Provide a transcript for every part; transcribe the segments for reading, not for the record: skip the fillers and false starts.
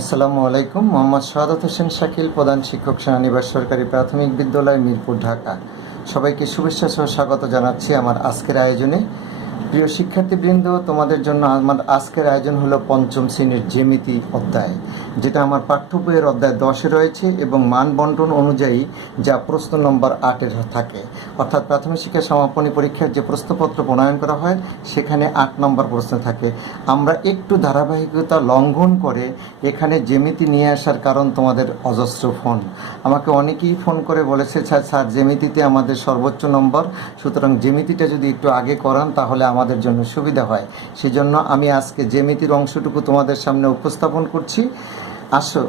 আসসালামু আলাইকুম। মোহাম্মদ শাহাদাত হোসেন শাকিল, প্রধান শিক্ষক, সেনানিবাস সরকারি প্রাথমিক বিদ্যালয়, মিরপুর, ঢাকা। সবাইকে শুভেচ্ছা সহ স্বাগত জানাচ্ছি আমার আজকের আয়োজনে। প্রিয় শিক্ষার্থীবৃন্দ, তোমাদের জন্য আমার আজকের আয়োজন হলো পঞ্চম শ্রেণীর জ্যামিতি অধ্যায়, যেটা আমার পাঠ্য বইয়ের অধ্যায় 10-এ রয়েছে এবং মান বন্টন অনুযায়ী যা প্রশ্ন নম্বর 8-এর থাকে, অর্থাৎ প্রাথমিক শিক্ষা সমাপনী পরীক্ষার যে প্রশ্নপত্র প্রণয়ন করা হয় সেখানে 8 নম্বর প্রশ্ন থাকে। আমরা একটু ধারাবাহিকতা লঙ্ঘন করে এখানে জ্যামিতি নিয়ে আসার কারণ তোমাদের অজস্র ফোন। আমাকে অনেকেই ফোন করে বলেছে, স্যার জ্যামিতিতে আমাদের সর্বোচ্চ নম্বর, সুতরাং জ্যামিতিটা যদি একটু আগে করান তাহলে আমাদের জন্য সুবিধা হয়। সেজন্য আমি আজকে জ্যামিতির অংশটুকু তোমাদের সামনে উপস্থাপন করছি। আসো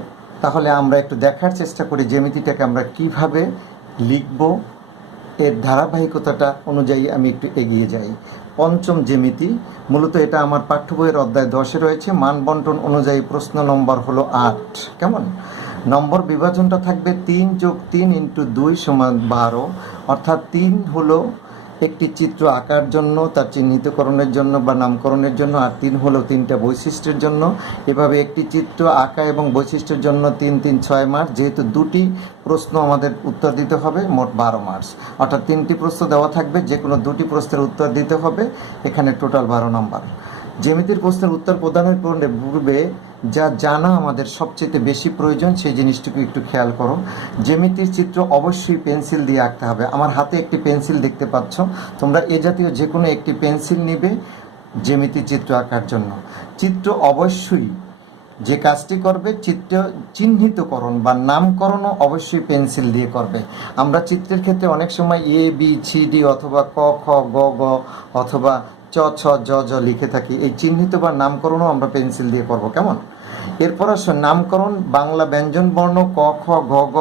তাহলে আমরা একটু দেখার চেষ্টা করি জ্যামিতিটাকে আমরা কিভাবে লিখব। এর ধারাবাহিকতাটা অনুযায়ী আমি একটু এগিয়ে যাই। পঞ্চম জ্যামিতি, মূলত এটা আমার পাঠ্য বইয়ের অধ্যায় 10-এ রয়েছে। মান বন্টন অনুযায়ী প্রশ্ন নম্বর হলো 8। কেমন? নম্বর বিভাজনটা থাকবে 3 + 3 × 2 = 12, অর্থাৎ 3 হলো একটি চিত্র আঁকার জন্য, তার চিহ্নিতকরণের জন্য বা নামকরণের জন্য, আর 3 হলো 3টা বৈশিষ্ট্যের জন্য। এভাবে একটি চিত্র আঁকা এবং বৈশিষ্ট্যের জন্য 3 3 6 মার্কস। যেহেতু দুটি প্রশ্ন আমাদের উত্তর দিতে হবে, মোট 12 মার্কস, অর্থাৎ 3টি প্রশ্ন দেওয়া থাকবে, যে কোনো দুটি প্রশ্নের উত্তর দিতে হবে, এখানে টোটাল 12 নম্বর। জ্যামিতির প্রশ্নের উত্তর প্রদানের পূর্বে যা জানা আমাদের সবচেয়ে বেশি প্রয়োজন সেই জিনিসটুকু একটু খেয়াল করো। জ্যামিতির চিত্র অবশ্যই পেন্সিল দিয়ে আঁকতে হবে। আমার হাতে একটি পেন্সিল দেখতে পাচ্ছ, তোমরা এ জাতীয় যে কোনো একটি পেন্সিল নেবে জ্যামিতির চিত্র আঁকার জন্য। চিত্র অবশ্যই যে কাজটি করবে, চিত্র চিহ্নিতকরণ বা নামকরণও অবশ্যই পেন্সিল দিয়ে করবে। আমরা চিত্রের ক্ষেত্রে অনেক সময় ABCD অথবা ক খ গ গ অথবা চ ছ জ জ লিখে থাকি। এই চিহ্নিত বা নামকরণও আমরা পেন্সিল দিয়ে করব। কেমন? এরপর আসো নামকরণ বাংলা ব্যঞ্জন বর্ণ ক খ গ গ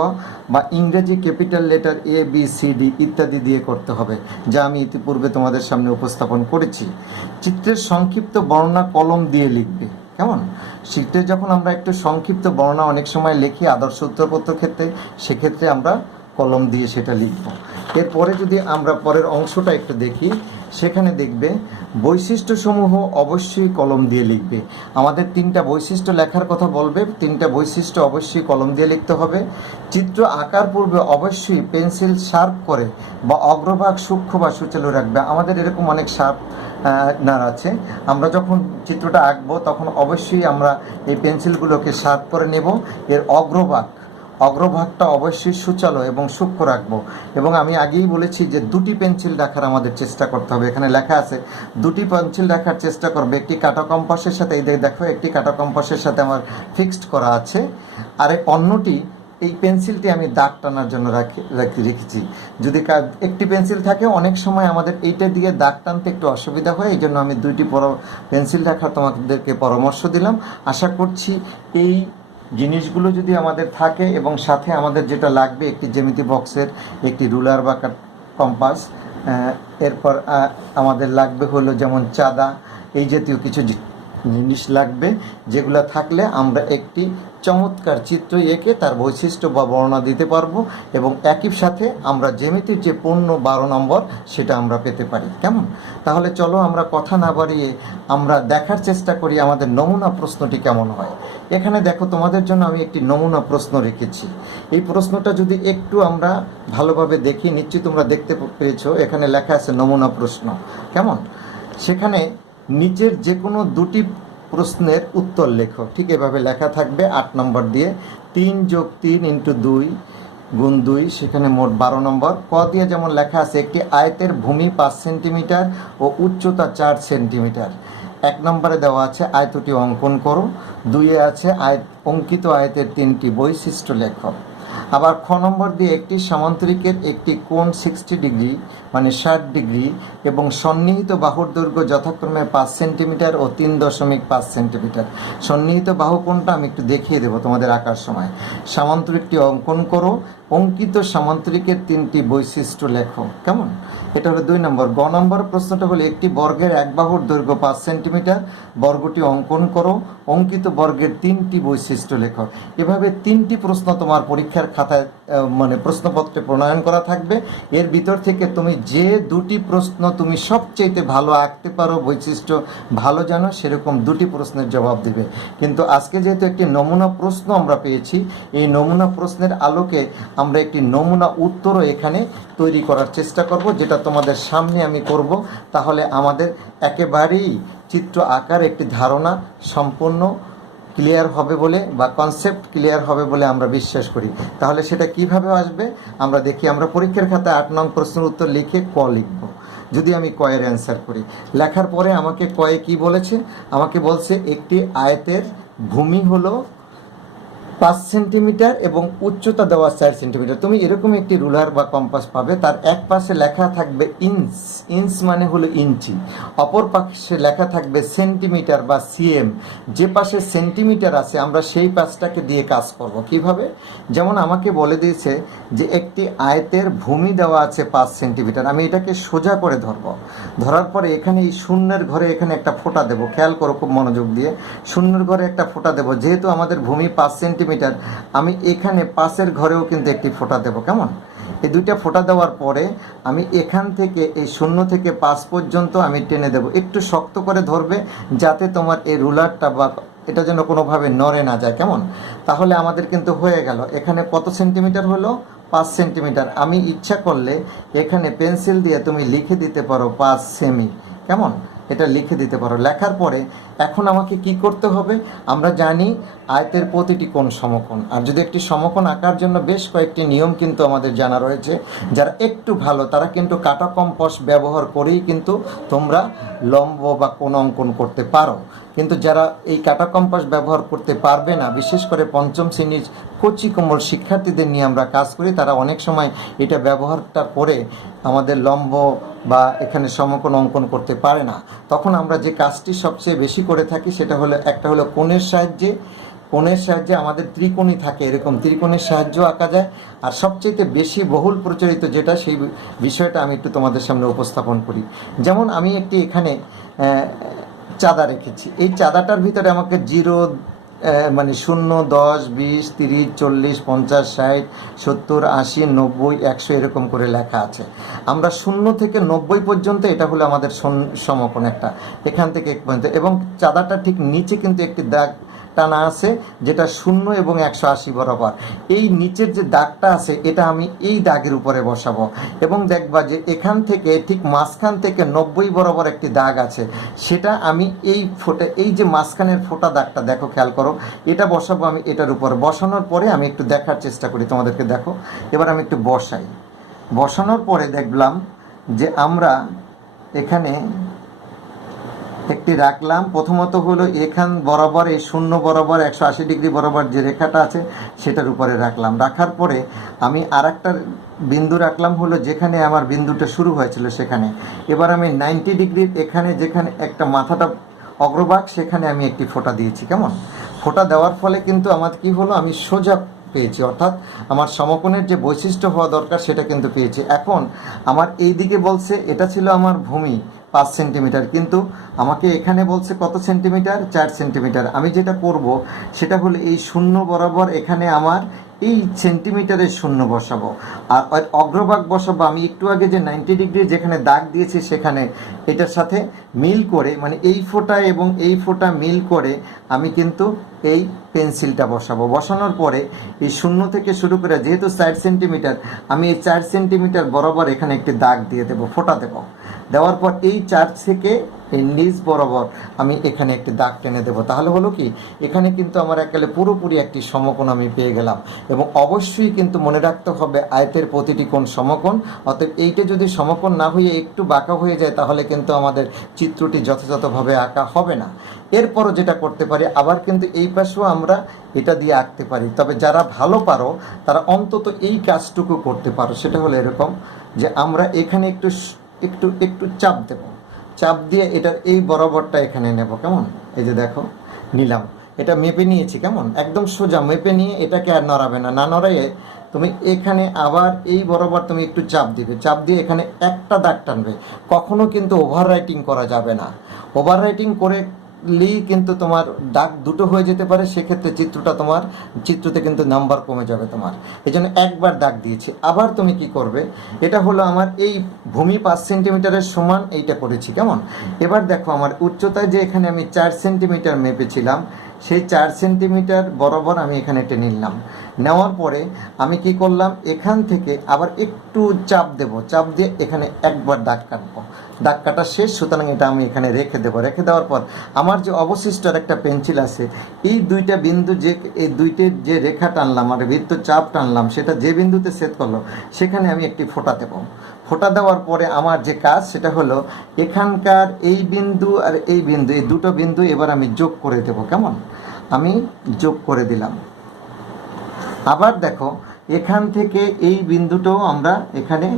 বা ইংরেজি ক্যাপিটাল লেটার ABCD ইত্যাদি দিয়ে করতে হবে, যা আমি ইতিপূর্বে তোমাদের সামনে উপস্থাপন করেছি। চিত্রের সংক্ষিপ্ত বর্ণনা কলম দিয়ে লিখবে। কেমন? চিত্রে যখন আমরা একটু সংক্ষিপ্ত বর্ণনা অনেক সময় লিখি আদর্শ উত্তরপত্র ক্ষেত্রে, সেক্ষেত্রে আমরা কলম দিয়ে সেটা লিখব। এরপরে যদি আমরা পরের অংশটা একটু দেখি, সেখানে দেখবে বৈশিষ্ট্যসমূহ অবশ্যই কলম দিয়ে লিখবে। আমাদের 3টা বৈশিষ্ট্য লেখার কথা বলবে, 3টা বৈশিষ্ট্য অবশ্যই কলম দিয়ে লিখতে হবে। চিত্র আঁকার পূর্বে অবশ্যই পেন্সিল শার্প করে বা অগ্রভাগ সূক্ষ্ম বা সুচালু রাখবে। আমাদের এরকম অনেক শার্প নার আছে। আমরা যখন চিত্রটা আঁকবো তখন অবশ্যই আমরা এই পেন্সিলগুলোকে শার্প করে নেব। এর অগ্রভাগটা অবশ্যই সুচালো এবং সূক্ষ্ম রাখবো। এবং আমি আগেই বলেছি যে 2টি পেন্সিল রাখার আমাদের চেষ্টা করতে হবে। এখানে লেখা আছে 2টি পেন্সিল রাখার চেষ্টা করবে। একটি কাটা কম্পাসের সাথে, এই দেখো একটি কাটা কম্পাসের সাথে আমার ফিক্সড করা আছে, আর অন্যটি এই পেন্সিলটি আমি দাগ টানার জন্য রেখেছি। যদি একটি পেন্সিল থাকে, অনেক সময় আমাদের এইটা দিয়ে দাগ টানতে একটু অসুবিধা হয়, এই জন্য আমি 2টি পেন্সিল রাখার তোমাদেরকে পরামর্শ দিলাম। আশা করছি এই জিনিসগুলো যদি আমাদের থাকে এবং সাথে আমাদের যেটা লাগবে একটি জ্যামিতি বক্সের একটি রুলার বা কম্পাস, এরপর আমাদের লাগবে হলো যেমন চাঁদা, এই জাতীয় কিছু জিনিস লাগবে, যেগুলো থাকলে আমরা একটি চমৎকার চিত্র এঁকে তার বৈশিষ্ট্য বা বর্ণনা দিতে পারবো এবং একই সাথে আমরা জ্যামিতির যে পূর্ণ 12 নম্বর সেটা আমরা পেতে পারি। কেমন? তাহলে চলো আমরা কথা না বাড়িয়ে আমরা দেখার চেষ্টা করি আমাদের নমুনা প্রশ্নটি কেমন হয়। এখানে দেখো তোমাদের জন্য আমি একটি নমুনা প্রশ্ন রেখেছি। এই প্রশ্নটা যদি একটু আমরা ভালোভাবে দেখি, নিশ্চয়ই তোমরা দেখতে পেয়েছো, এখানে লেখা আছে নমুনা প্রশ্ন। কেমন? সেখানে নিচের যে কোনো 2টি প্রশ্নের উত্তর লেখো। ঠিক এভাবে লেখা থাকবে 8 নম্বর দিয়ে। 3 + 3 × 2 × 2, সেখানে মোট 12 নম্বর। ক দিয়ে যেমন লেখা আছে একটি আয়তের ভূমি 5 সেন্টিমিটার ও উচ্চতা 4 সেন্টিমিটার। 1 নম্বরে দেওয়া আছে আয়তটি অঙ্কন করো। 2-এ আছে অঙ্কিত আয়তের 3টি বৈশিষ্ট্য লেখো। আবার খ নম্বর দিয়ে একটি সামান্তরিকের একটি কোণ 60 ডিগ্রি মানে 60 ডিগ্রি এবং সন্নিহিত বাহুর দৈর্ঘ্য যথাক্রমে 5 সেন্টিমিটার ও 3.5 সেন্টিমিটার। সন্নিহিত বাহু কোণটা আমি একটু দেখিয়ে দেবো তোমাদের আঁকার সময়। সামান্তরিকটি অঙ্কন করো। অঙ্কিত সামান্তরিকের 3টি বৈশিষ্ট্য লেখো। কেমন? এটা হলো 2 নম্বর। গ নম্বর প্রশ্নটা হলো একটি বর্গের এক বাহুর দৈর্ঘ্য 5 সেন্টিমিটার, বর্গটি অঙ্কন করো। অঙ্কিত বর্গের 3টি বৈশিষ্ট্য লেখো। এভাবে 3টি প্রশ্ন তোমার পরীক্ষার খাতায় মানে প্রশ্নপত্রে প্রণয়ন করা থাকবে। এর ভিতর থেকে তুমি যে দুটি প্রশ্ন তুমি সবচেয়ে ভালো আঁকতে পারো, বৈশিষ্ট্য ভালো জানো, সেরকম দুটি প্রশ্নের জবাব দিবে। কিন্তু আজকে যেহেতু একটি নমুনা প্রশ্ন আমরা পেয়েছি, এই নমুনা প্রশ্নের আলোকে আমরা একটি নমুনা উত্তরও এখানে তৈরি করার চেষ্টা করব, যেটা তোমাদের সামনে আমি করব। তাহলে আমাদের একেবারেই চিত্র আকার একটি ধারণা সম্পূর্ণ ক্লিয়ার হবে বলে বা কনসেপ্ট ক্লিয়ার হবে বলে আমরা বিশ্বাস করি। তাহলে সেটা কিভাবে আসবে আমরা দেখি। আমরা পরীক্ষার খাতায় 8 নং প্রশ্নের উত্তর লিখে ক লিখব। যদি আমি কয়ের অ্যান্সার করি, লেখার পরে আমাকে কয়ে কি বলেছে, আমাকে বলছে একটি আয়তের ভূমি হলো 5 সেন্টিমিটার এবং উচ্চতা দেওয়া 4 সেন্টিমিটার। তুমি এরকম একটি রুলার বা কম্পাস পাবে, তার এক পাশে লেখা থাকবে ইঞ্চ, ইঞ্চ মানে হলো ইঞ্চি, অপর পাশে লেখা থাকবে সেন্টিমিটার বা সিএম। যে পাশে সেন্টিমিটার আছে আমরা সেই পাশটাকে দিয়ে কাজ করব। কিভাবে? যেমন আমাকে বলে দিয়েছে যে একটি আয়তের ভূমি দেওয়া আছে 5 সেন্টিমিটার, আমি এটাকে সোজা করে ধরব। ধরার পরে এখানে এই শূন্যের ঘরে এখানে একটা ফোঁটা দেবো। খেয়াল করো খুব মনোযোগ দিয়ে, শূন্যের ঘরে একটা ফোঁটা দেবো। যেহেতু আমাদের ভূমি 5 সেন্টিমিটার, আমি এখানে 5-এর ঘরেও কিন্তু একটি ফোঁটা দেবো। কেমন? এই দুইটা ফোঁটা দেওয়ার পরে আমি এখান থেকে এই 0 থেকে 5 পর্যন্ত আমি টেনে দেব। একটু শক্ত করে ধরবে যাতে তোমার এই রুলারটা বা এটা যেন কোনোভাবে নড়ে না যায়। কেমন? তাহলে আমাদের কিন্তু হয়ে গেল। এখানে কত সেন্টিমিটার হলো? 5 সেন্টিমিটার। আমি ইচ্ছা করলে এখানে পেন্সিল দিয়ে তুমি লিখে দিতে পারো 5 সেমি। কেমন? এটা লিখে দিতে পারো। লেখার পরে এখন আমাকে কি করতে হবে? আমরা জানি আয়তের প্রতিটি কোণ সমকোণ, আর যদি একটি সমকোণ আঁকার জন্য বেশ কয়েকটি নিয়ম কিন্তু আমাদের জানা রয়েছে। যারা একটু ভালো তারা কিন্তু কাটা কম্পাস ব্যবহার করেই কিন্তু তোমরা লম্ব বা কোণ অঙ্কন করতে পারো। কিন্তু যারা এই কাটা কম্পাস ব্যবহার করতে পারবে না, বিশেষ করে পঞ্চম শ্রেণীর কচি কোমল শিক্ষার্থীদের নিয়ে আমরা কাজ করি, তারা অনেক সময় এটা ব্যবহারটা করে আমাদের লম্ব বা এখানে সমকোণ অঙ্কন করতে পারে না। তখন আমরা যে কাজটি সবচেয়ে বেশি করে থাকি সেটা হলো, একটা হলো কোণের সাহায্যে আমাদের ত্রিকোণী থাকে, এরকম ত্রিকোণের সাহায্য আঁকা যায়। আর সবচেয়ে বেশি বহুল প্রচলিত যেটা, সেই বিষয়টা আমি একটু তোমাদের সামনে উপস্থাপন করি। যেমন আমি একটি এখানে চাঁদা রেখেছি। এই চাঁদাটার ভিতরে আমাকে 0 মানে 0, 10, 20, 30, 40, 50, 60, 70, 80, 90, 100 এরকম করে লেখা আছে। আমরা 0 থেকে 90 পর্যন্ত এটা হলো আমাদের সমকোণ একটা, এখান থেকে এক পর্যন্ত। এবং চাঁদাটা ঠিক নিচে কিন্তু একটি দাগ টানা আছে যেটা 0 এবং 180 বরাবর। এই নিচের যে দাগটা আছে এটা আমি এই দাগের উপরে বসাবো এবং দেখবা যে এখান থেকে ঠিক মাঝখান থেকে 90 বরাবর একটি দাগ আছে, সেটা আমি এই যে মাঝখানের ফোঁটা দাগটা দেখো, খেয়াল করো, এটা বসাবো আমি এটার উপর। বসানোর পরে আমি একটু দেখার চেষ্টা করি তোমাদেরকে, দেখো এবার আমি একটু বসানোর পরে দেখলাম যে আমরা এখানে একটি রাখলাম। প্রথমত হলো এখান বরাবর এই 0 বরাবর 180 ডিগ্রি বরাবর যে রেখাটা আছে সেটার উপরে রাখলাম। রাখার পরে আমি আরেকটা বিন্দু রাখলাম হলো যেখানে আমার বিন্দুটা শুরু হয়েছিল সেখানে। এবার আমি 90 ডিগ্রির এখানে যেখানে একটা মাথাটা অগ্রভাগ সেখানে আমি একটি ফোঁটা দিয়েছি। কেমন? ফোঁটা দেওয়ার ফলে কিন্তু আমার কি হলো, আমি সোজা পেয়েছি, অর্থাৎ আমার সমকোণের যে বৈশিষ্ট্য হওয়া দরকার সেটা কিন্তু পেয়েছি। এখন আমার এই দিকে বলছে এটা ছিল আমার ভূমি 5 সেন্টিমিটার, কিন্তু আমাকে এখানে বলছে কত সেন্টিমিটার? 4 সেন্টিমিটার। আমি যেটা করব সেটা হলো এই 0 বরাবর এখানে আমার এই সেন্টিমিটারের 0 বসাবো, আর অগ্রভাগ বসাবো আমি একটু আগে যে 90 ডিগ্রি যেখানে দাগ দিয়েছি সেখানে, এটার সাথে মিল করে, মানে এই ফোঁটা এবং এই ফোঁটা মিল করে আমি কিন্তু এই পেন্সিলটা বসাবো। বসানোর পরে এই 0 থেকে শুরু করে যেহেতু 4 সেন্টিমিটার, আমি এই 4 সেন্টিমিটার বরাবর এখানে একটি দাগ দিয়ে দেবো, ফোঁটা দেবো। দেওয়ার পর এই 4 থেকে এই নিচ বরাবর আমি এখানে একটি দাগ টেনে দেবো। তাহলে হলো কি, এখানে কিন্তু আমার একেবারে পুরোপুরি একটি সমকোণ আমি পেয়ে গেলাম। এবং অবশ্যই কিন্তু মনে রাখতে হবে আয়তের প্রতিটি কোণ সমকোণ। অতএব এইটা যদি সমকোণ না হয়ে একটু বাঁকা হয়ে যায় তাহলে কিন্তু আমাদের চিত্রটি যথাযথভাবে আঁকা হবে না। এরপরও যেটা করতে পারি, আবার কিন্তু এই পাশেও আমরা এটা দিয়ে আঁকতে পারি। তবে যারা ভালো পারো তারা অন্তত এই কাজটুকু করতে পারো। সেটা হলো এরকম যে আমরা এখানে একটু একটু একটু চাপ দেব, চাপ দিয়ে এটার এই বরাবরটা এখানে নেব। কেমন? এই যে দেখো নিলাম, এটা মেপে নিয়েছি। কেমন? একদম সোজা মেপে নিয়ে এটাকে আর নড়াবে না, না নড়াইয়ে তুমি এখানে আবার এই বরাবর তুমি একটু চাপ দিবে, চাপ দিয়ে এখানে একটা দাগ টানবে। কখনো কিন্তু ওভার রাইটিং করা যাবে না। ওভার রাইটিং করে ডাকলেই কিন্তু তোমার ডাক দুটো হয়ে যেতে পারে, সেক্ষেত্রে চিত্রতে কিন্তু নাম্বার কমে যাবে তোমার। এই জন্য একবার দাগ দিয়েছি। আবার তুমি কি করবে, এটা হলো আমার এই ভূমি 5 সেন্টিমিটারের সমান এইটা করেছি, কেমন? এবার দেখো আমার উচ্চতায় যে এখানে আমি 4 সেন্টিমিটার মেপেছিলাম, সেই 4 সেন্টিমিটার বরাবর আমি এখানে টেনে নিলাম। নেওয়ার পরে আমি কি করলাম, এখান থেকে আবার একটু চাপ দেব, চাপ দিয়ে এখানে একবার দাগ কাটবো। দাগ কাটা শেষ, সুতরাং এটা আমি এখানে রেখে দেবো। রেখে দেওয়ার পর আমার যে অবশিষ্ট আর একটা পেন্সিল আছে, এই দুইটা বিন্দু এই দুইটির যে রেখা টানলাম আর বৃত্ত চাপ টানলাম, সেটা যে বিন্দুতে সেট করলো সেখানে আমি একটি ফোঁটা দেবো। ফোঁটা দেওয়ার পরে আমার যে কাজ সেটা হলো এখানকার এই বিন্দু আর এই বিন্দু, এই দুটো বিন্দু এবার আমি যোগ করে দেবো, কেমন? আমি যোগ করে দিলাম। আবার দেখো এখান থেকে এই বিন্দুটাও আমরা এখানে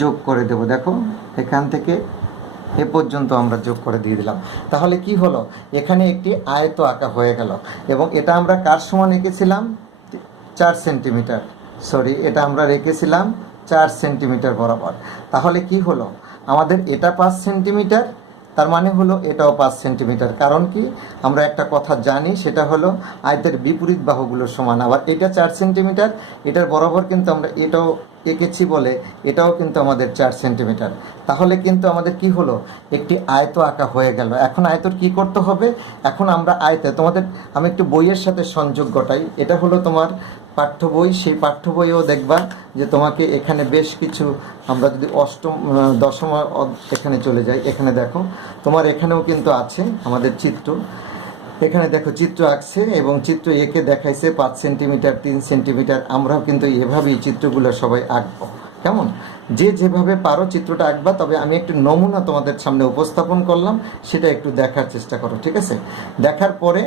যোগ করে দেব। দেখো এখান থেকে এ পর্যন্ত আমরা যোগ করে দিয়ে দিলাম। তাহলে কি হলো, এখানে একটি আয়ত আঁকা হয়ে গেল। এবং এটা আমরা কার সমান এঁকেছিলাম? 4 সেন্টিমিটার, সরি, এটা আমরা রেখেছিলাম 4 সেন্টিমিটার বরাবর। তাহলে কি হলো, আমাদের এটা 5 সেন্টিমিটার, তার মানে হলো এটাও 5 সেন্টিমিটার। কারণ কি, আমরা একটা কথা জানি, সেটা হলো আয়তের বিপরীত বাহুগুলো সমান। আবার এটা 4 সেন্টিমিটার, এটার বরাবর কিন্তু আমরা এটাও এঁকেছি বলে এটাও কিন্তু আমাদের 4 সেন্টিমিটার। তাহলে কিন্তু আমাদের কি হলো, একটি আয়ত আঁকা হয়ে গেল। এখন আয়তর কি করতে হবে, এখন আমরা তোমাদের আমি একটু বইয়ের সাথে সংযোগ ঘটাই। এটা হলো তোমার পাঠ্য বই, সেই পাঠ্য বইও দেখবা যে তোমাকে এখানে বেশ কিছু, আমরা যদি দশম এখানে চলে যাই, এখানে দেখো তোমার এখানেও কিন্তু আছে আমাদের চিত্র। এখানে দেখো চিত্র আঁকছে এবং চিত্র এঁকে দেখাইছে 5 সেন্টিমিটার, 3 সেন্টিমিটার। আমরাও কিন্তু এভাবেই চিত্রগুলো সবাই আঁকবো, কেমন? যে যেভাবে পারো চিত্রটা আঁকবা। তবে আমি একটু নমুনা তোমাদের সামনে উপস্থাপন করলাম, সেটা একটু দেখার চেষ্টা করো, ঠিক আছে? দেখার পরে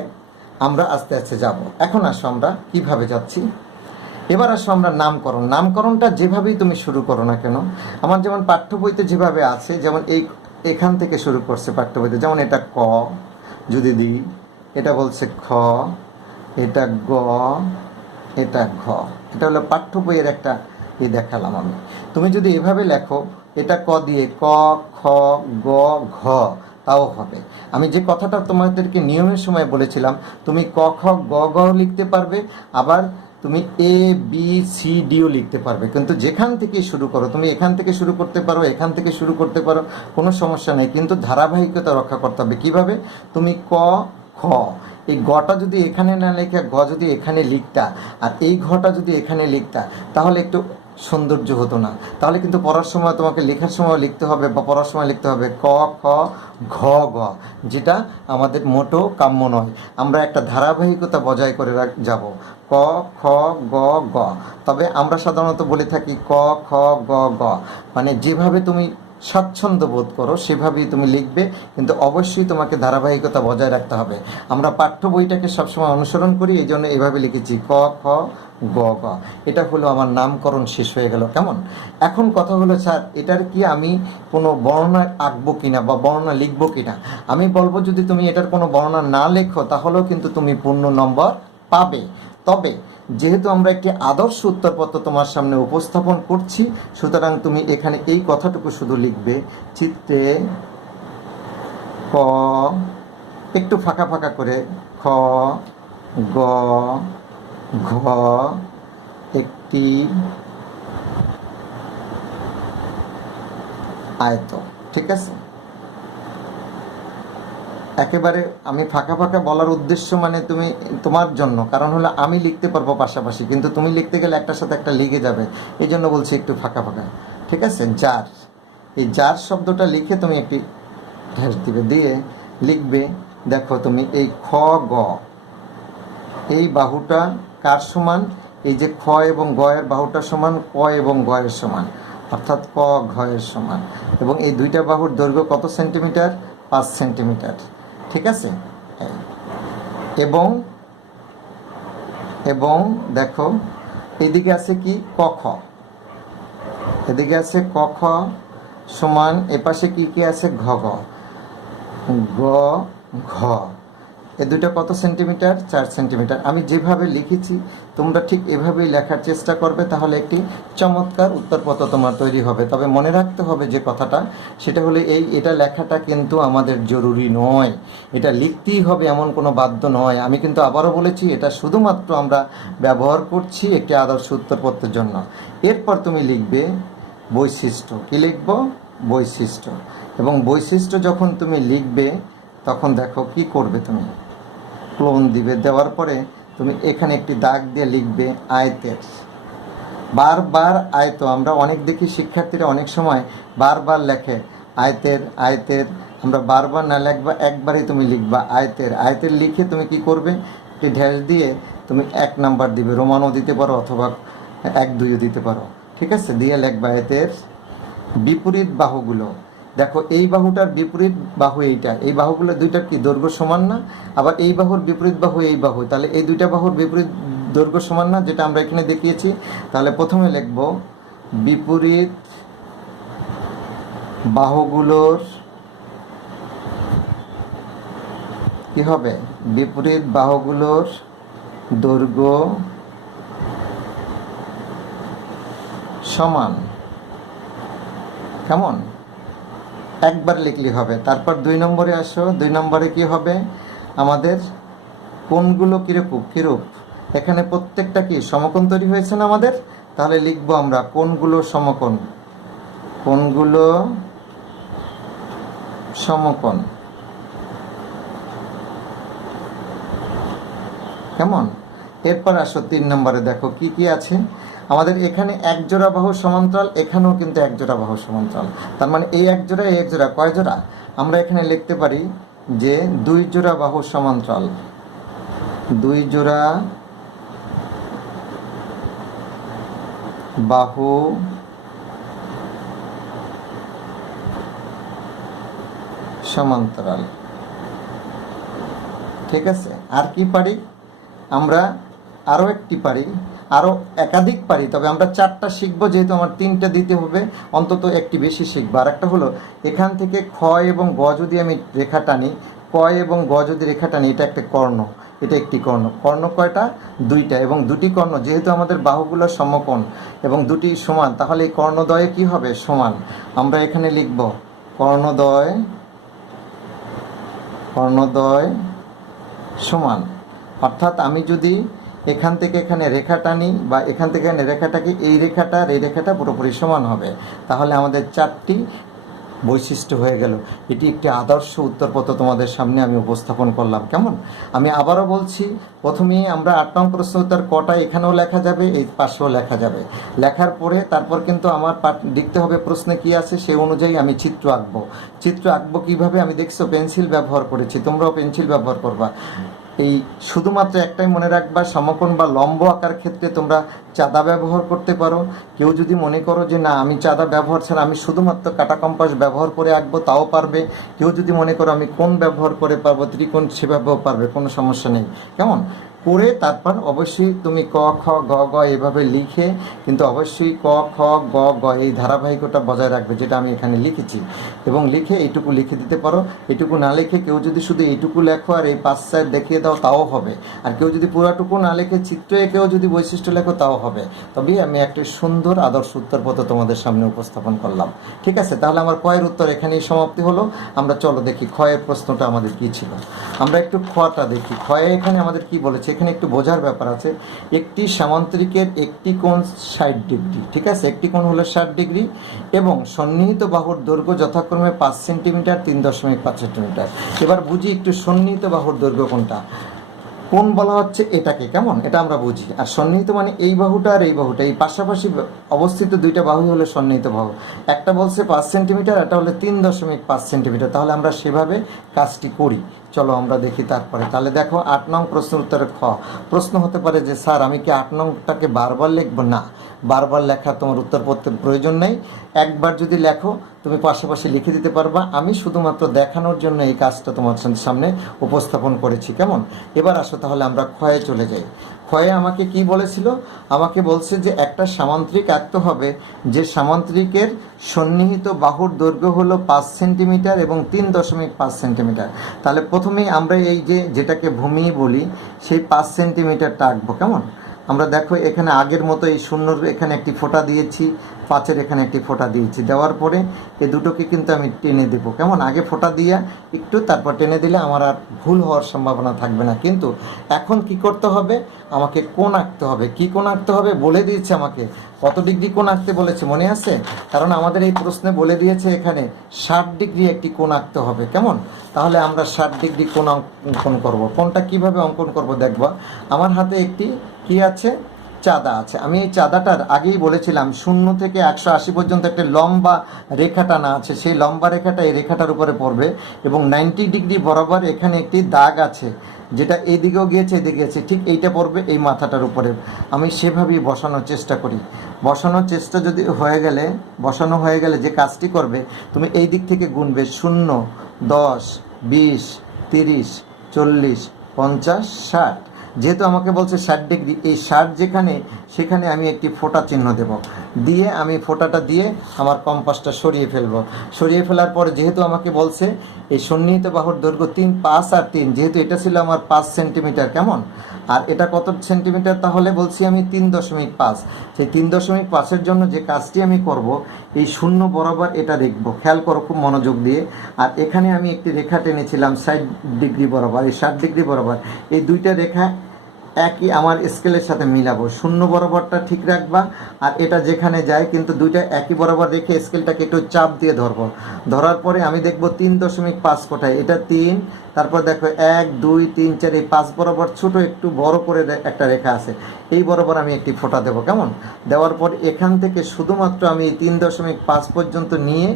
আমরা আস্তে আস্তে যাব। এখন আসো আমরা কিভাবে যাচ্ছি। এবার আসো আমরা নামকরণটা যেভাবেই তুমি শুরু করো না কেন, আমার যেমন পাঠ্য বইতে যেভাবে আছে, যেমন এখান থেকে শুরু করছে পাঠ্য বইতে, যেমন এটা ক যদি দিই, এটা বলছে খ, এটা গ, এটা ঘ। এটা হলো পাঠ্য বইয়ের একটা দেখালাম আমি। তুমি যদি এভাবে লেখো, এটা ক দিয়ে ক, খ, গ, ঘ, তাও হবে। আমি যে কথাটা তোমাদেরকে নিয়মের সময় বলেছিলাম, তুমি ক, খ, গ, ঘ লিখতে পারবে, আবার তুমি এ বি সি ডিও লিখতে পারবে। কিন্তু যেখান থেকে শুরু করো, তুমি এখান থেকে শুরু করতে পারো, এখান থেকে শুরু করতে পারো, কোনো সমস্যা নেই। কিন্তু ধারাবাহিকতা রক্ষা করতে হবে। কীভাবে? তুমি ক, খ, এই গটা যদি এখানে না লেখা গ যদি এখানে লিখতা, আর এই ঘটা যদি এখানে লিখতা, তাহলে একটু সৌন্দর্য হতো না? তাহলে কিন্তু পড়ার সময় তোমাকে লেখার সময় লিখতে হবে, বা পড়ার সময় লিখতে হবে ক, খ, ঘ, গ, যেটা আমাদের মোটেও কাম্য নয়। আমরা একটা ধারাবাহিকতা বজায় করে যাব, ক, খ, গ, ঘ। তবে আমরা সাধারণত বলে থাকি ক, খ, গ, ঘ, মানে যেভাবে তুমি স্বাচ্ছন্দ্য বোধ করো সেভাবেই তুমি লিখবে, কিন্তু অবশ্যই তোমাকে ধারাবাহিকতা বজায় রাখতে হবে। আমরা পাঠ্য বইটাকে সবসময় অনুসরণ করি, এই জন্য এভাবে লিখেছি ক, খ, গ, ঘ। এটা হলো আমার নামকরণ শেষ হয়ে গেল, কেমন? এখন কথা হলো, স্যার এটার কি আমি কোনো বর্ণনা আঁকবো কিনা বা বর্ণনা লিখবো কিনা? আমি বলবো, যদি তুমি এটার কোনো বর্ণনা না লেখো তাহলেও কিন্তু তুমি পূর্ণ নম্বর পাবে। তবে যেহেতু আমরা একটি আদর্শ উত্তরপত্র তোমার সামনে উপস্থাপন করছি, সুতরাং তুমি এখানে এই কথাটুকু শুধু লিখবে, চিত্রে ক, একটু ফাঁকা ফাঁকা করে, খ, গ, ঘ, একটি আয়ত। ঠিক আছে? একেবারে আমি ফাঁকা ফাঁকা বলার উদ্দেশ্য মানে তুমি তোমার জন্য, কারণ হলো আমি লিখতে পারবো পাশাপাশি, কিন্তু তুমি লিখতে গেলে একটার সাথে একটা লেগে যাবে, এই জন্য বলছি একটু ফাঁকা ফাঁকা। ঠিক আছে? জার, এই জার শব্দটা লিখে তুমি একটি ঢেস দিবে, দিয়ে লিখবে, দেখো তুমি এই খ, গ, এই বাহুটা কার সমান? এই যে খ এবং গ এর বাহুটা সমান ক এবং গ এর সমান, অর্থাৎ ক ঘ এর সমান। এবং এই দুইটা বাহুর দৈর্ঘ্য কত সেন্টিমিটার? 5 সেন্টিমিটার। ঠিক আছে? এবং এবং দেখো এদিকে আছে কি ক খ, এদিকে আছে ক খ সমান, এপাশে কি কি আছে? ঘ ঘ, গ ঘ। এই দুইটা কত সেন্টিমিটার? 4 সেন্টিমিটার। আমি যেভাবে লিখেছি তোমরা ঠিক এভাবেই লেখার চেষ্টা করবে, তাহলে একটি চমৎকার উত্তরপত্র তোমার তৈরি হবে। তবে মনে রাখতে হবে যে কথাটা, সেটা হলো এটা লেখাটা কিন্তু আমাদের জরুরি নয়, এটা লিখতেই হবে এমন কোনো বাধ্য নয়। আমি কিন্তু আবারও বলেছি, এটা শুধুমাত্র আমরা ব্যবহার করছি একটি আদর্শ উত্তরপত্রের জন্য। এরপর তুমি লিখবে বৈশিষ্ট্য। কী লিখব? বৈশিষ্ট্য। এবং বৈশিষ্ট্য যখন তুমি লিখবে তখন দেখো কি করবে, তুমি ক্লোন দিবে। দেওয়ার পরে তুমি এখানে একটি দাগ দিয়ে লিখবে আয়তের। বারবার আয়ত, আমরা অনেক দেখি শিক্ষার্থীরা অনেক সময় বারবার লেখে আয়তের আয়তের। আমরা বারবার না লিখবা, একবারই তুমি লিখবা আয়তের। আয়তের লিখে তুমি কি করবে, একটি ঢেস দিয়ে তুমি 1 নাম্বার দিবে, রোমানও দিতে পারো অথবা 1-2ও দিতে পারো, ঠিক আছে? দিয়ে লিখবা আয়তের বিপরীত বাহুগুলো। দেখো এই বাহুটার বিপরীত বাহু এইটা, এই বাহুগুলো দুইটার কি দৈর্ঘ্য সমান না? আবার এই বাহুর বিপরীত বাহু এই বাহু, তাহলে এই দুইটা বাহুর বিপরীত দৈর্ঘ্য সমান না, যেটা আমরা এখানে দেখিয়েছি। তাহলে প্রথমে লিখব বিপরীত বাহুগুলোর কি হবে, বিপরীত বাহুগুলোর দৈর্ঘ্য সমান। কেমন? একবার লিখলে হবে। তারপর 2 নম্বরে আসো। 2 নম্বরে কি হবে, আমাদের কোণগুলো কিরূপ? এখানে প্রত্যেকটা কি সমকোণ তৈরি হয়েছে না আমাদের? তাহলে লিখবো আমরা কোণগুলো সমকোণ, কোণগুলো সমকোণ। কেমন? এরপর আসো 3 নম্বরে, দেখো কি কি আছে আমাদের। এখানে 1 জোড়া বাহু সমান্তরাল, এখানেও কিন্তু 1 জোড়া বাহু সমান্তরাল। তার মানে এই 1 জোড়া, এই 1 জোড়া, কয় জোড়া? আমরা এখানে লিখতে পারি যে 2 জোড়া বাহু সমান্তরাল, 2 জোড়া বাহু সমান্তরাল, ঠিক আছে? আর কি পারি আমরা? আরও একটি পারি, আরও একাধিক পারি, তবে আমরা 4টা শিখবো, যেহেতু আমার 3টে দিতে হবে, অন্তত একটি বেশি শিখবো। আর একটা হলো, এখান থেকে খ এবং গ যদি আমি রেখা টানি, ক এবং গ যদি রেখা টানি, এটা একটা কর্ণ, এটা একটি কর্ণ। কর্ণ কয়টা? 2টা, এবং 2টি কর্ণ, যেহেতু আমাদের বাহুগুলো সমকোণ এবং 2টি সমান, তাহলে এই কর্ণদ্বয়ে কি হবে? সমান। আমরা এখানে লিখব কর্ণদ্বয় সমান। অর্থাৎ আমি যদি এখান থেকে এখানে রেখা টানি বা এখান থেকে এখানে রেখাটাকে, এই রেখাটা আর এই রেখাটা পুরোপুরি সমান হবে, তাহলে আমাদের 4টি বৈশিষ্ট্য হয়ে গেল। এটি একটি আদর্শ উত্তরপত্র তোমাদের সামনে আমি উপস্থাপন করলাম। কেমন? আমি আবারও বলছি, প্রথমেই আমরা 8 নং প্রশ্ন উত্তর কটা এখানেও লেখা যাবে, এই পাশেও লেখা যাবে। লেখার পরে তারপর কিন্তু আমার দেখতে হবে প্রশ্নে কি আছে, সেই অনুযায়ী আমি চিত্র আঁকবো। চিত্র আঁকবো কীভাবে? আমি দেখছো পেন্সিল ব্যবহার করেছি, তোমরাও পেন্সিল ব্যবহার করবা। এই শুধুমাত্র একটাই মনে রাখবা, সমকোণ বা লম্ব আঁকার ক্ষেত্রে তোমরা চাঁদা ব্যবহার করতে পারো। কেউ যদি মনে করো যে না, আমি চাঁদা ব্যবহার ছাড়া আমি শুধুমাত্র কাটা কম্পাস ব্যবহার করে আঁকবো, তাও পারবে। কেউ যদি মনে করো আমি কোণ ব্যবহার করে পারবো, ত্রিকোণ, সেভাবেও পারবে, কোনো সমস্যা নেই। কেমন? করে তারপর অবশ্যই তুমি ক, খ, গ, গ এভাবে লিখে, কিন্তু অবশ্যই ক, খ, গ, গ এই ধারাবাহিকতা বজায় রাখবে, যেটা আমি এখানে লিখেছি। এবং লিখে এইটুকু লিখে দিতে পারো। এইটুকু না লিখে কেউ যদি শুধু এইটুকু লেখো আর এই 5 সাইড দেখিয়ে দাও, তাও হবে। আর কেউ যদি পুরাটুকু না লিখে চিত্র এঁকেও যদি বৈশিষ্ট্য লেখো, তাও হবে। তবে আমি একটি সুন্দর আদর্শ উত্তরপত্র তোমাদের সামনে উপস্থাপন করলাম। ঠিক আছে? তাহলে আমার কয়ের উত্তর এখানেই সমাপ্তি হলো। আমরা চলো দেখি ক্ষয়ের প্রশ্নটা আমাদের কি ছিল। আমরা একটু খটা দেখি। ক্ষয়ে এখানে আমাদের কি বলেছে, এখানে একটু বোঝার ব্যাপার আছে। একটি সামান্তরিকের একটি কোণ 60 ডিগ্রি, ঠিক আছে? একটি কোণ হলো 60 ডিগ্রি, এবং সন্নিহিত বাহুর দৈর্ঘ্য যথাক্রমে 5 সেন্টিমিটার, 3.5 সেন্টিমিটার। এবার বুঝি একটু সন্নিহিত বাহুর দৈর্ঘ্য কোনটা। কোণ বলা হচ্ছে এটাকে, কেমন? এটা আমরা বুঝি। আর সন্নিহিত মানে এই বাহুটা আর এই বাহুটা, এই পাশাপাশি অবস্থিত দুইটা বাহু হলো সন্নিহিত বাহু। একটা বলছে 5 সেন্টিমিটার, একটা হলো 3.5 সেন্টিমিটার। তাহলে আমরা সেভাবে কাজটি করি। চলো আমরা দেখি তারপরে। তাহলে দেখো 8 নং প্রশ্নের উত্তরে খ। প্রশ্ন হতে পারে যে স্যার আমি কি 8 নংটাকে বারবার লিখবো? না, বারবার লেখা তোমার উত্তরপত্রের প্রয়োজন নেই। একবার যদি লেখো তুমি পাশাপাশি লিখে দিতে পারবা। আমি শুধুমাত্র দেখানোর জন্য এই কাজটা তোমার সামনে উপস্থাপন করেছি। কেমন? এবার আসো তাহলে আমরা ক্ষয়ে চলে যাই। ক্ষয়ে আমাকে কি বলেছিল, আমাকে বলছে যে একটা সামান্তরিক আঁকতে হবে, যে সামান্তরিকের সন্নিহিত বাহুর দৈর্ঘ্য হলো 5 সেন্টিমিটার এবং 3.5 সেন্টিমিটার। তাহলে প্রথমেই আমরা এই যে যেটাকে ভূমি বলি সেই 5 সেন্টিমিটারটা আঁকবো। কেমন, আমরা দেখো এখানে আগের মতো এই শূন্যর এখানে একটি ফোঁটা দিয়েছি, 5-এর এখানে একটি ফোঁটা দিয়েছি, দেওয়ার পরে এই দুটোকে কিন্তু আমি টেনে দেবো। কেমন, আগে ফোঁটা দিয়ে একটু তারপর টেনে দিলে আমার আর ভুল হওয়ার সম্ভাবনা থাকবে না। কিন্তু এখন কি করতে হবে, আমাকে কোণ আঁকতে হবে। কি কোণ আঁকতে হবে বলে দিয়েছে আমাকে, কত ডিগ্রি কোণ আঁকতে বলেছে মনে আছে? কারণ আমাদের এই প্রশ্নে বলে দিয়েছে এখানে 60 ডিগ্রি একটি কোণ আঁকতে হবে। কেমন, তাহলে আমরা 60 ডিগ্রি কোণ অঙ্কন করব। কোণটা কিভাবে অঙ্কন করব দেখবা। আমার হাতে একটি কি আছে, চাঁদা আছে। আমি এই চাঁদাটার আগেই বলেছিলাম 0 থেকে 180 পর্যন্ত একটা লম্বা রেখা টানা আছে, সেই লম্বা রেখাটা এই রেখাটার উপরে পড়বে এবং 90 ডিগ্রি বরাবর এখানে একটি দাগ আছে, যেটা এইদিকেও গিয়েছে এদিকে গিয়েছে, ঠিক এইটা পড়বে এই মাথাটার উপরে। আমি সেভাবেই বসানোর চেষ্টা করি। বসানোর চেষ্টা যদি বসানো হয়ে গেলে যে কাজটি করবে, তুমি এই দিক থেকে গুনবে 0, 10, 20, 30, 40, 50, 60। যেহেতু আমাকে বলছে 60 ডিগ্রি, এই 60 যেখানে সেখানে আমি একটি ফোঁটা চিহ্ন দেব, দিয়ে আমি ফোঁটাটা দিয়ে আমার কম্পাসটা সরিয়ে ফেলবো। সরিয়ে ফেলার পরে যেহেতু আমাকে বলছে এই সন্নিহিত বাহুর দৈর্ঘ্য 3, 5 আর 3, যেহেতু এটা ছিল আমার 5 সেন্টিমিটার। কেমন, আর এটা কত সেন্টিমিটার, তাহলে বলছি আমি 3.5। সেই 3.5-এর জন্য যে কাজটি আমি করব, এই 0 বরাবর এটা দেখব, খেয়াল করো খুব মনোযোগ দিয়ে। আর এখানে আমি একটি রেখা টেনেছিলাম 60 ডিগ্রি বরাবর, এই 60 ডিগ্রি বরাবর এই দুইটা রেখা একই আমার স্কেলের সাথে মিলাবো। 0 বরাবরটা ঠিক রাখবা, আর এটা যেখানে যায় কিন্তু দুইটা একই বরাবর রেখে স্কেলটাকে একটু চাপ দিয়ে ধরবো। ধরার পরে আমি দেখবো 3.5 কোথায়, এটা 3, তারপর দেখো 1, 2, 3, 4, এই 5 বরাবর ছোট একটু বড় করে একটা রেখা আছে, এই বরাবর আমি একটি ফোঁটা দেবো। কেমন, দেওয়ার পর এখান থেকে শুধুমাত্র আমি 3.5 পর্যন্ত নিয়ে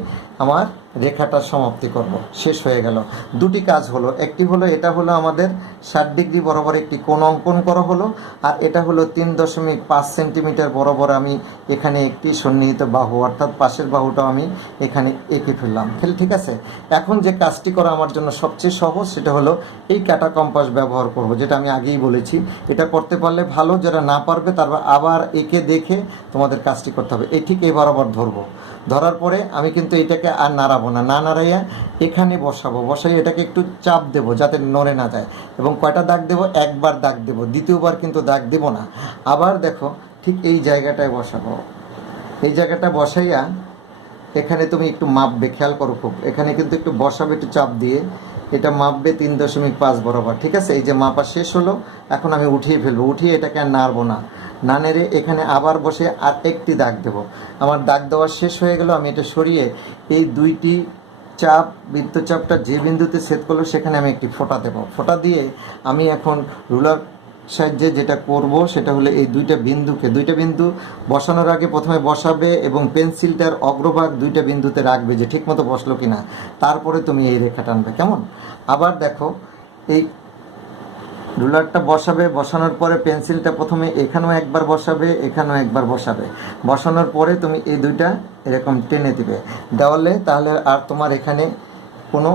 আমার রেখাটা সমাপ্তি করব, শেষ হয়ে গেল। দুটি কাজ হলো, একটি হলো এটা হলো আমাদের 60 ডিগ্রি বরাবর একটি কোণ অঙ্কন করা হলো, আর এটা হলো 3.5 সেন্টিমিটার বরাবর আমি এখানে একটি সন্নিহিত বাহু অর্থাৎ পাশের বাহুটাও আমি এখানে এঁকে ফেললাম। ঠিক আছে, এখন যে কাজটি করা আমার জন্য সবচেয়ে সহজ সেটা হলো এই কাটা কম্পাস ব্যবহার করব, যেটা আমি আগেই বলেছি। এটা করতে পারলে ভালো, যারা না পারবে তারপর আবার এঁকে দেখে তোমাদের কাজটি করতে হবে। এই ঠিক এই বরাবর ধরবো, ধরার পরে আমি কিন্তু এটাকে আর নাড়াবো না, না নাড়াইয়া এখানে বসাই এটাকে একটু চাপ দেবো যাতে নড়ে না যায়। এবং কয়টা দাগ দেবো, একবার দাগ দেবো, দ্বিতীয়বার কিন্তু দাগ দেবো না। আবার দেখো ঠিক এই জায়গাটায় বসাবো, এই জায়গাটা বসাইয়া এখানে তুমি একটু মাপবে, খেয়াল করো খুব, এখানে কিন্তু একটু বসাবে একটু চাপ দিয়ে, এটা মাপবে 3.5 বরাবর। ঠিক আছে, এই যে মাপা শেষ হলো, এখন আমি উঠিয়ে ফেলবো, উঠিয়ে এটাকে আর নাড়বো না, না নেড়ে এখানে আবার বসে আর একটি দাগ দেব। আমার দাগ দেওয়া শেষ হয়ে গেল, আমি এটা সরিয়ে এই দুইটি চাপ, বৃত্তচাপটা যে বিন্দুতে ছেদ করলো সেখানে আমি একটি ফোঁটা দেব। ফোঁটা দিয়ে আমি এখন রুলার সাহায্যে যেটা করব সেটা হলো এই দুইটা বিন্দু বসানোর আগে প্রথমে বসাবে এবং পেন্সিলটার অগ্রভাগ দুইটা বিন্দুতে রাখবে যে ঠিকমতো বসলো কিনা, তারপরে তুমি এই রেখা টানবে। কেমন, আবার দেখো এই রুলারটা বসাবে, বসানোর পরে পেন্সিলটা প্রথমে এখানেও একবার বসাবে, এখানেও একবার বসাবে, বসানোর পরে তুমি এই দুইটা এরকম টেনে দিবে দেওয়ালে, তাহলে আর তোমার এখানে কোনো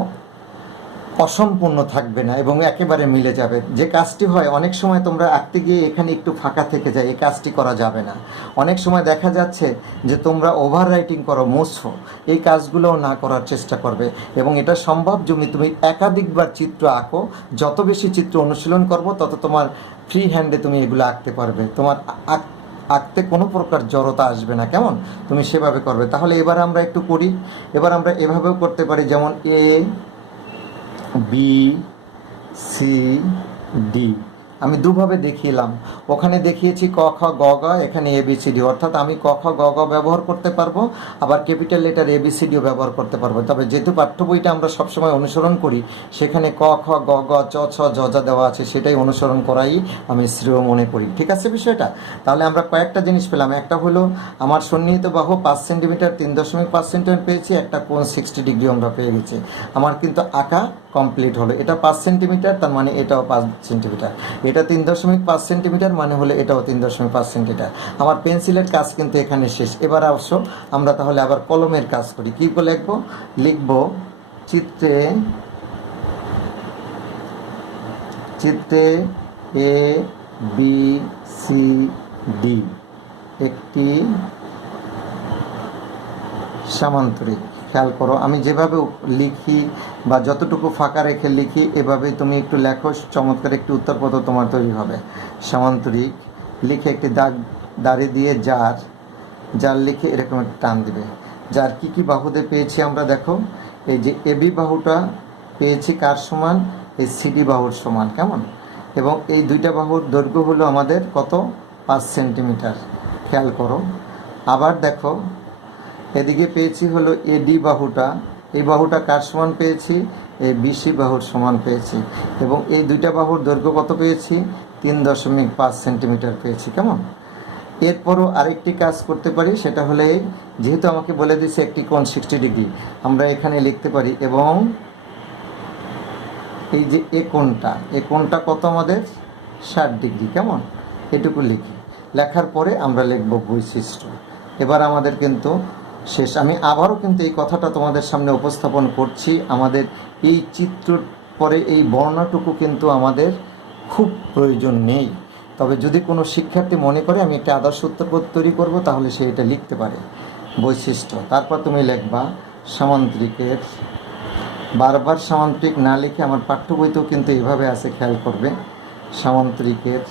অসম্পূর্ণ থাকবে না এবং একেবারে মিলে যাবে। যে কাজটি হয় অনেক সময় তোমরা আঁকতে গিয়ে এখানে একটু ফাঁকা থেকে যায়, এই কাজটি করা যাবে না। অনেক সময় দেখা যাচ্ছে যে তোমরা ওভার রাইটিং করো, মুছো, এই কাজগুলোও না করার চেষ্টা করবে। এবং এটা সম্ভব তুমি একাধিকবার চিত্র আঁকো, যত বেশি চিত্র অনুশীলন করবো তত তোমার ফ্রি হ্যান্ডে তুমি এগুলো আঁকতে পারবে, তোমার আঁকতে কোনো প্রকার জড়তা আসবে না। কেমন, তুমি সেভাবে করবে। তাহলে এবার আমরা একটু করি, এবার আমরা এভাবেও করতে পারি, যেমন B, C, D আমি দুভাবে দেখিয়েলাম, ওখানে দেখিয়েছি ক খ গ গ, এখানে ABCD, অর্থাৎ আমি ক খ গ গ ব্যবহার করতে পারবো, আবার ক্যাপিটাল লেটার ABCDও ব্যবহার করতে পারবো। তবে যেহেতু পাঠ্য বইটা আমরা সবসময় অনুসরণ করি, সেখানে ক খ গ গ চ ছ জ ঝ দেওয়া আছে, সেটাই অনুসরণ করাই আমি শ্রেয় মনে করি। ঠিক আছে বিষয়টা, তাহলে আমরা কয়েকটা জিনিস পেলাম। একটা হলো আমার সন্নিহিত বাহু 5 সেন্টিমিটার 3.5 সেন্টিমিটার পেয়েছি, একটা কোণ 60 ডিগ্রি আমরা পেয়ে গেছি। আমার কিন্তু আঁকা কমপ্লিট হলো। এটা 5 সেন্টিমিটার, তার মানে এটাও 5 সেন্টিমিটার, এটা 3.5 সেন্টিমিটার, মানে হলো এটাও 3.5 সেন্টিমিটার। আমার পেন্সিলের কাজ কিন্তু এখানে শেষ। এবার অবশ্য আমরা তাহলে আবার কলমের কাজ করি। কী করে লিখব, চিত্রে A বি সি ডি একটি সামান্তরিক। খেয়াল করো, আমি যেভাবে লিখি বা যতটুকু ফাঁকা রেখে লিখি এভাবে তুমি একটু লেখো, চমৎকার একটি উত্তরপত্র তোমার তৈরি হবে। সামান্তরিক লিখে একটি দাগ দাঁড়িয়ে দিয়ে যার লিখে এরকম একটা টান দিবে। যার কি কি বাহুতে পেয়েছি আমরা, দেখো এই যে এবি বাহুটা পেয়েছি কার সমান, এই সিডি বাহুর সমান, কেমন? এবং এই দুইটা বাহুর দৈর্ঘ্য হলো আমাদের কত, 5 সেন্টিমিটার। খেয়াল করো, আবার দেখো এদিকে পেয়েছি হলো এডি বাহুটা, এই বাহুটা কার সমান পেয়েছি, এই বিসি বাহুর সমান পেয়েছি। এবং এই দুইটা বাহুর দৈর্ঘ্য কত পেয়েছি, 3.5 সেন্টিমিটার পেয়েছি, কেমন? এরপরও আরেকটি কাজ করতে পারি, সেটা হলে যেহেতু আমাকে বলে দিয়েছে একটি কোণ 60 ডিগ্রি, আমরা এখানে লিখতে পারি এবং এই যে এ কোণটা কত আমাদের, 60 ডিগ্রি, কেমন? এটুকু লিখি। লেখার পরে আমরা লিখব বৈশিষ্ট্য। এবার আমাদের কিন্তু শেষ। আমি আবারও কিন্তু এই কথাটা তোমাদের সামনে উপস্থাপন করছি, আমাদের এই চিত্র পরে এই বর্ণনাটুকু কিন্তু আমাদের খুব প্রয়োজন নেই। তবে যদি কোনো শিক্ষার্থী মনে করে আমি একটা আদর্শ উত্তরপত্র তৈরি করব, তাহলে সে এটা লিখতে পারে। বৈশিষ্ট্য, তারপর তুমি লিখবা সামান্তরিকের, বারবার সামান্তরিক না লিখে আমার পাঠ্য বইতেও কিন্তু এভাবে আছে, খেয়াল করবে। সামান্তরিকের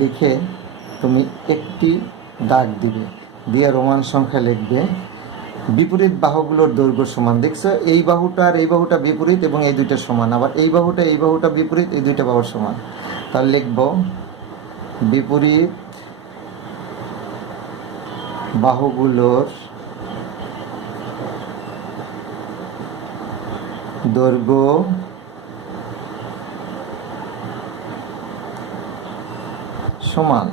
লিখে তুমি একটি দাগ দিবে, দিয়ে রোমান সংখ্যা লিখবে। বিপরীত বাহুগুলোর দৈর্ঘ্য সমান, দেখছো এই বাহুটা আর এই বাহুটা বিপরীত এবং এই দুইটা সমান, আবার এই বাহুটা বিপরীত, এই দুইটা বাহুর সমান। তাহলে লিখব বিপরীত বাহুগুলোর দৈর্ঘ্য সমান,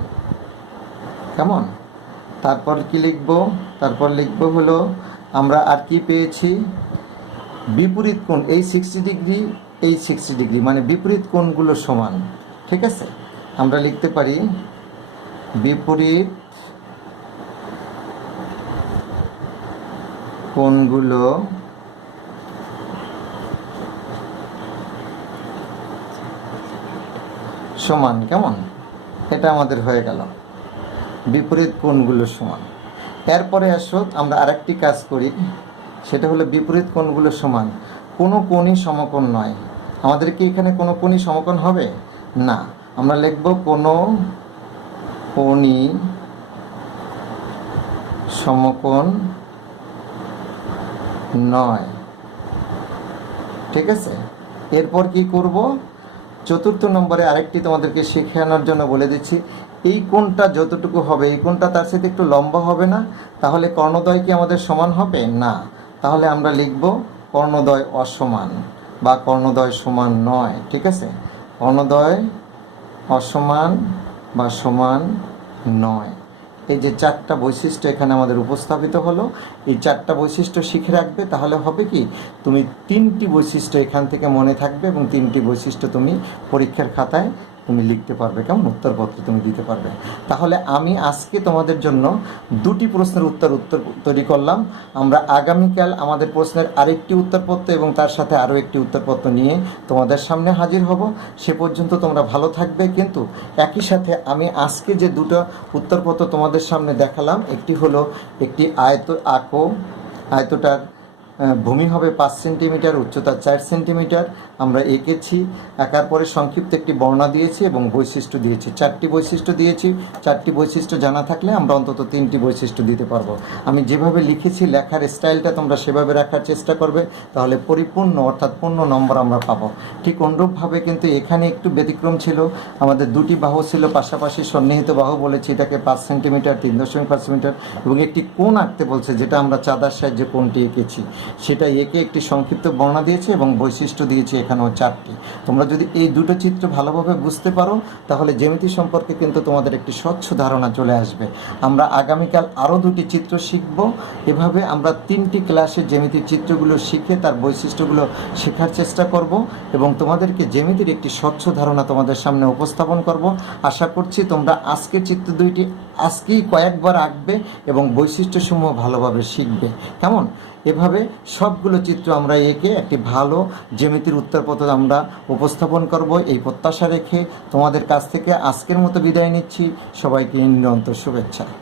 কেমন? তারপর কি লিখব, তারপর লিখব হলো আমরা আর কি পেয়েছি, বিপরীত কোণ, এই 60 ডিগ্রি এই 60 ডিগ্রি, মানে বিপরীত কোণগুলো সমান। ঠিক আছে, আমরা লিখতে পারি বিপরীত কোণগুলো সমান, কেমন? এটা আমাদের হয়ে গেল, বিপরীত কোণগুলো সমান। এরপরে আসো আমরা আরেকটি কাজ করি, সেটা হলো বিপরীত কোণগুলো সমান, কোনো কোণই সমকোণ নয়। আমাদের কি এখানে কোনো কোণই সমকোণ হবে না, আমরা লিখব কোনো কোণই সমকোণ নয়। ঠিক আছে, এরপর কি করব, চতুর্থ নম্বরে আরেকটি তোমাদেরকে শেখানোর জন্য বলে দিচ্ছি, এই কোণটা যতটুকু হবে এই কোণটা তার সাথে একটু লম্বা হবে না, তাহলে কর্ণদ্বয় কি আমাদের সমান হবে না, তাহলে আমরা লিখব কর্ণদ্বয় অসমান বা কর্ণদ্বয় সমান নয়। ঠিক আছে, কর্ণদ্বয় অসমান বা সমান নয়। এই যে 4টা বৈশিষ্ট্য এখানে আমাদের উপস্থাপিত হলো, এই 4টা বৈশিষ্ট্য শিখে রাখবে, তাহলে হবে কি, তুমি 3টি বৈশিষ্ট্য এখান থেকে মনে থাকবে এবং 3টি বৈশিষ্ট্য তুমি পরীক্ষার খাতায় তুমি লিখতে পারবে, কেমন? উত্তরপত্র তুমি দিতে পারবে। তাহলে আমি আজকে তোমাদের জন্য 2টি প্রশ্নের উত্তর তৈরি করলাম। আমরা আগামীকাল আমাদের প্রশ্নের আরেকটি উত্তরপত্র এবং তার সাথে আরও একটি উত্তরপত্র নিয়ে তোমাদের সামনে হাজির হব। সে পর্যন্ত তোমরা ভালো থাকবে। কিন্তু একই সাথে আমি আজকে যে 2টো উত্তরপত্র তোমাদের সামনে দেখালাম, একটি হলো একটি আয়তটার ভূমি হবে 5 সেন্টিমিটার, উচ্চতা 4 সেন্টিমিটার। আমরা এঁকেছি, আঁকার পরে সংক্ষিপ্ত একটি বর্ণনা দিয়েছি এবং বৈশিষ্ট্য দিয়েছি, 4টি বৈশিষ্ট্য দিয়েছি। 4টি বৈশিষ্ট্য জানা থাকলে আমরা অন্তত 3টি বৈশিষ্ট্য দিতে পারবো। আমি যেভাবে লিখেছি লেখার স্টাইলটা তোমরা সেভাবে রাখার চেষ্টা করবে, তাহলে পরিপূর্ণ অর্থাৎ পূর্ণ নম্বর আমরা পাবো। ঠিক অনুরূপভাবে কিন্তু এখানে একটু ব্যতিক্রম ছিল, আমাদের 2টি বাহু ছিল পাশাপাশি সন্নিহিত বাহু বলেছি, এটাকে 5 সেন্টিমিটার 3.5 মিটার, এবং একটি কোণ আঁকতে বলছে, যেটা আমরা চাঁদার সাহায্যে কোণটি এঁকেছি, সেটা এঁকে একটি সংক্ষিপ্ত বর্ণনা দিয়েছে এবং বৈশিষ্ট্য দিয়েছি এখানেও 4টি। তোমরা যদি এই 2টো চিত্র ভালোভাবে বুঝতে পারো, তাহলে জ্যামিতি সম্পর্কে কিন্তু তোমাদের একটি স্বচ্ছ ধারণা চলে আসবে। আমরা আগামীকাল আরও 2টি চিত্র শিখব। এভাবে আমরা 3টি ক্লাসে জ্যামিতির চিত্রগুলো শিখে তার বৈশিষ্ট্যগুলো শেখার চেষ্টা করব এবং তোমাদেরকে জ্যামিতির একটি স্বচ্ছ ধারণা তোমাদের সামনে উপস্থাপন করব। আশা করছি তোমরা আজকের চিত্র 2টি আজকেই কয়েকবার আঁকবে এবং বৈশিষ্ট্যসমূহ ভালোভাবে শিখবে। কেমন? এভাবে সবগুলো চিত্র আমরা এঁকে একটি ভালো জ্যামিতির উত্তরপত্র আমরা উপস্থাপন করব এই প্রত্যাশা রেখে তোমাদের কাছ থেকে আজকের মতো বিদায় নিচ্ছি। সবাইকে নিরন্তর শুভেচ্ছা।